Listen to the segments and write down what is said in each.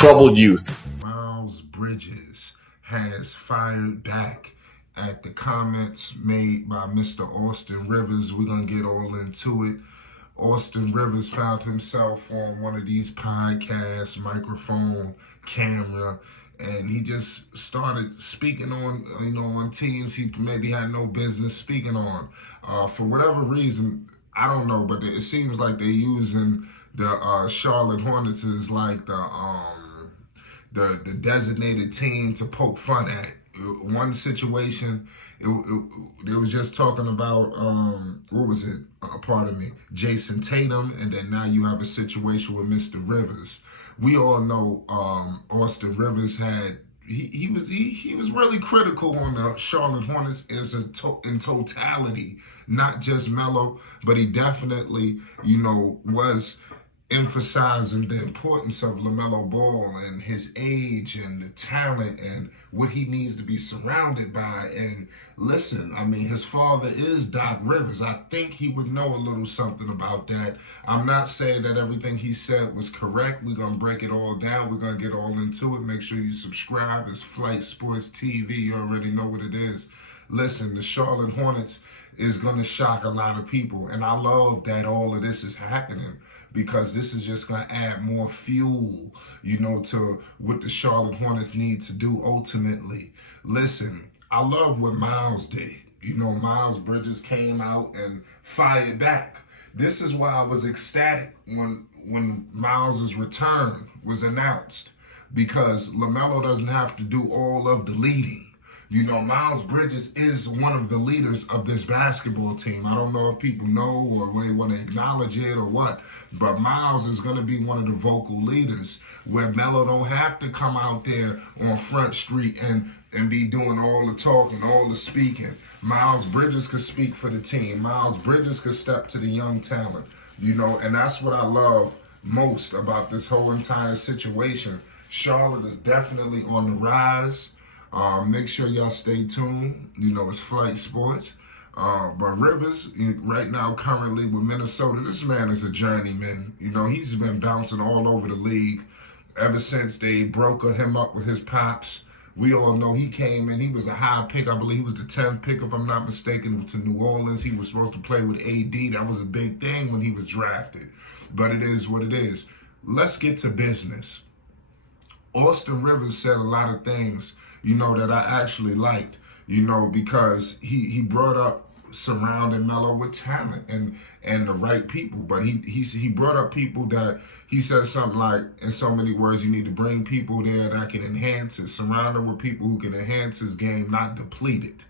troubled youth. Miles Bridges has fired back at the comments made by Mr. Austin Rivers. We're going to get all into it. Austin Rivers found himself on one of these podcasts, microphone, camera, and he just started speaking on, on teams he maybe had no business speaking on. For whatever reason, I don't know, but it seems like they're using the Charlotte Hornets as like the designated team to poke fun at. One situation, it was just talking about what was it? Pardon me, Jason Tatum, and then now you have a situation with Mr. Rivers. We all know Austin Rivers had he was really critical on the Charlotte Hornets in totality, not just Melo, but he definitely was emphasizing the importance of Lamelo Ball and his age and the talent and what he needs to be surrounded by. And listen, I mean, his father is Doc Rivers. I think he would know a little something about that. I'm not saying that everything he said was correct. We're going to break it all down. We're going to get all into it. Make sure you subscribe. It's Flight Sports TV. You already know what it is. Listen, the Charlotte Hornets is going to shock a lot of people. And I love that all of this is happening because this is just going to add more fuel, to what the Charlotte Hornets need to do ultimately. Listen, I love what Miles did. Miles Bridges came out and fired back. This is why I was ecstatic when Miles' return was announced, because LaMelo doesn't have to do all of the leading. Miles Bridges is one of the leaders of this basketball team. I don't know if people know or they want to acknowledge it or what, but Miles is going to be one of the vocal leaders where Melo don't have to come out there on Front Street and be doing all the talking, all the speaking. Miles Bridges could speak for the team. Miles Bridges could step to the young talent, and that's what I love most about this whole entire situation. Charlotte is definitely on the rise. Make sure y'all stay tuned. It's Flight Sports. But Rivers, right now, currently with Minnesota, this man is a journeyman. He's been bouncing all over the league ever since they broke him up with his pops. We all know he came in. He was a high pick. I believe he was the 10th pick, if I'm not mistaken, to New Orleans. He was supposed to play with AD. That was a big thing when he was drafted. But it is what it is. Let's get to business. Austin Rivers said a lot of things, that I actually liked, because he brought up surrounding Melo with talent and the right people. But he brought up people that he said something like, in so many words, you need to bring people there that can enhance it, surround him with people who can enhance his game, not deplete it.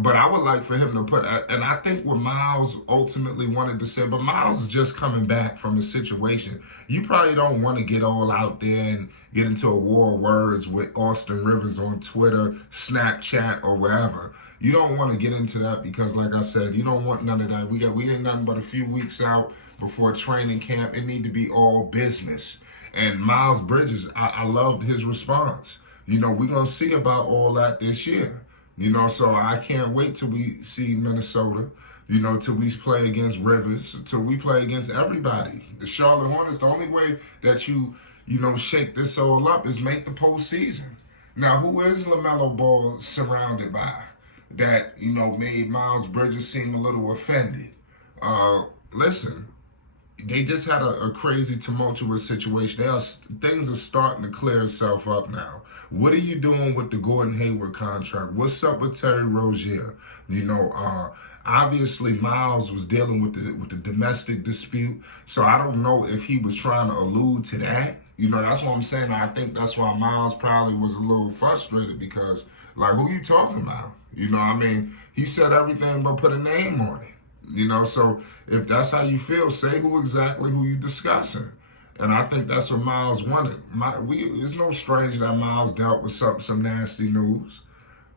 But I would like for him to put, and I think what Miles ultimately wanted to say, but Miles is just coming back from a situation. You probably don't want to get all out there and get into a war of words with Austin Rivers on Twitter, Snapchat, or wherever. You don't want to get into that because, like I said, you don't want none of that. We ain't nothing but a few weeks out before training camp. It need to be all business. And Miles Bridges, I loved his response. We're going to see about all that this year. So I can't wait till we see Minnesota, till we play against Rivers, till we play against everybody. The Charlotte Hornets, the only way that you shake this all up is make the postseason. Now, who is LaMelo Ball surrounded by that, made Miles Bridges seem a little offended? Listen, they just had a crazy tumultuous situation. Things are starting to clear itself up now. What are you doing with the Gordon Hayward contract? What's up with Terry Rozier? Obviously Miles was dealing with the domestic dispute, so I don't know if he was trying to allude to that. That's what I'm saying. I think that's why Miles probably was a little frustrated because, like, who you talking about? He said everything but put a name on it. So if that's how you feel, say who you discussing. And I think that's what Miles wanted. It's no strange that Miles dealt with some nasty news.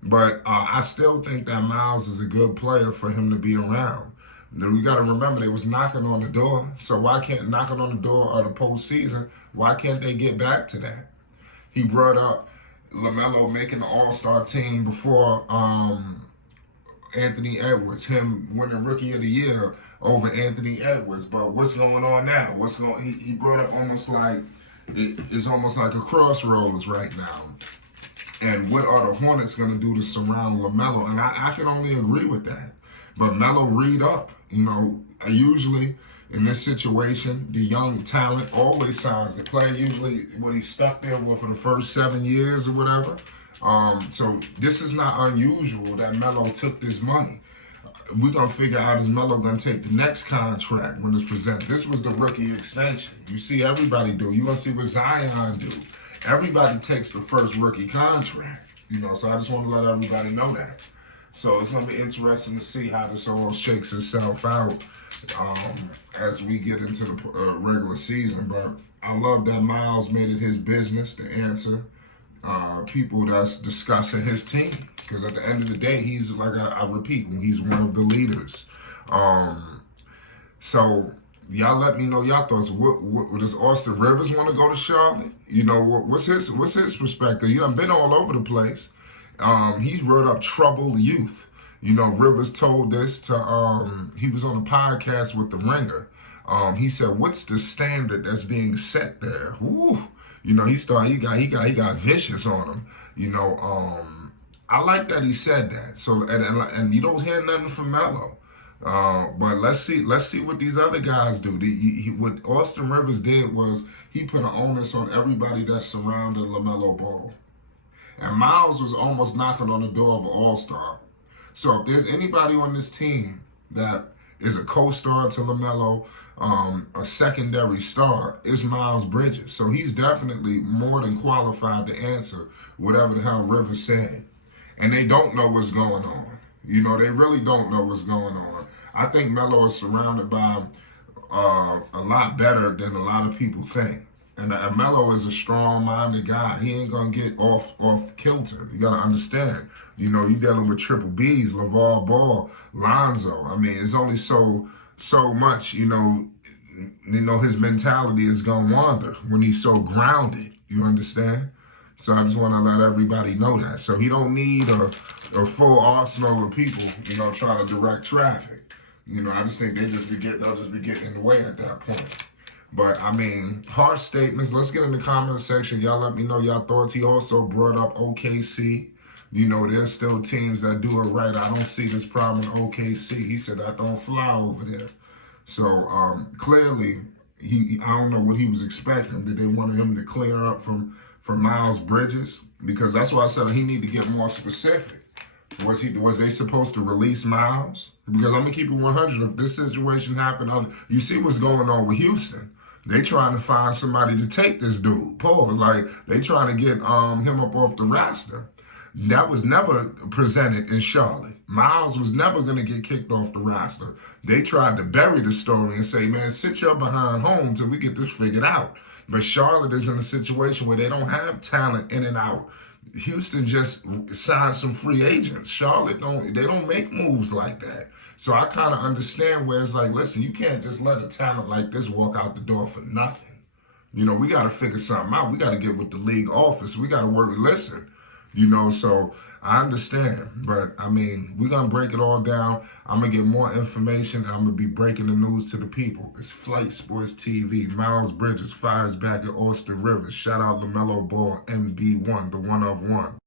But I still think that Miles is a good player for him to be around. We got to remember they was knocking on the door. So why can't knocking on the door of the postseason, why can't they get back to that? He brought up LaMelo making the All-Star team before Anthony Edwards, him winning Rookie of the Year over Anthony Edwards. But what's going on now? He brought up almost like it's almost like a crossroads right now. And what are the Hornets going to do to surround Lamelo? And I can only agree with that. But Melo, read up. You know, usually in this situation, the young talent always signs. The player usually, when he's stuck there for the first 7 years or whatever. So this is not unusual that Melo took this money. We're going to figure out, is Melo going to take the next contract when it's presented? This was the rookie extension. You see everybody do. You're going to see what Zion do. Everybody takes the first rookie contract. You know, so I just want to let everybody know that. So it's going to be interesting to see how this all shakes itself out as we get into the regular season. But I love that Miles made it his business to answer people that's discussing his team. Because at the end of the day, he's, like I repeat, he's one of the leaders. So y'all let me know y'all thoughts. What does Austin Rivers want to go to Charlotte? You know, what's his perspective? You done been all over the place. He's brought up troubled youth. You know, Rivers told this to, he was on a podcast with The Ringer. He said, what's the standard that's being set there? Woo. You know, he got vicious on him. You know, I like that he said that. So, and you don't hear nothing from Melo. But let's see what these other guys do. What Austin Rivers did was he put an onus on everybody that surrounded LaMelo Ball. And Miles was almost knocking on the door of an all-star. So if there's anybody on this team that is a co-star to LaMelo, a secondary star, it's Miles Bridges. So he's definitely more than qualified to answer whatever the hell Rivers said. And they don't know what's going on. You know, they really don't know what's going on. I think Melo is surrounded by a lot better than a lot of people think. And Melo is a strong-minded guy. He ain't going to get off kilter. You got to understand. You know, you're dealing with triple Bs, LeVar Ball, Lonzo. I mean, it's only so much, you know, his mentality is going to wander when he's so grounded. You understand? So I just want to let everybody know that. So he don't need a full arsenal of people, you know, trying to direct traffic. You know, I just think they'll just be getting in the way at that point. But, I mean, harsh statements. Let's get in the comment section. Y'all let me know y'all thoughts. He also brought up OKC. You know, there's still teams that do it right. I don't see this problem in OKC. He said, I don't fly over there. So, clearly, I don't know what he was expecting. Did they want him to clear up from Miles Bridges? Because that's why I said he need to get more specific. Was they supposed to release Miles? Because I'm going to keep it 100. If this situation happened, you see what's going on with Houston. They trying to find somebody to take this dude. Paul, like, they trying to get him up off the roster. That was never presented in Charlotte. Miles was never going to get kicked off the roster. They tried to bury the story and say, man, sit your behind home till we get this figured out. But Charlotte is in a situation where they don't have talent in and out. Houston just signed some free agents. Charlotte don't make moves like that. So I kind of understand where it's like, listen, you can't just let a talent like this walk out the door for nothing. You know, we got to figure something out. We got to get with the league office. We got to work. Listen, you know, so I understand. But, I mean, we're going to break it all down. I'm going to get more information, and I'm going to be breaking the news to the people. It's Flight Sports TV. Miles Bridges fires back at Austin Rivers. Shout out LaMelo Ball, MB1, the one of one.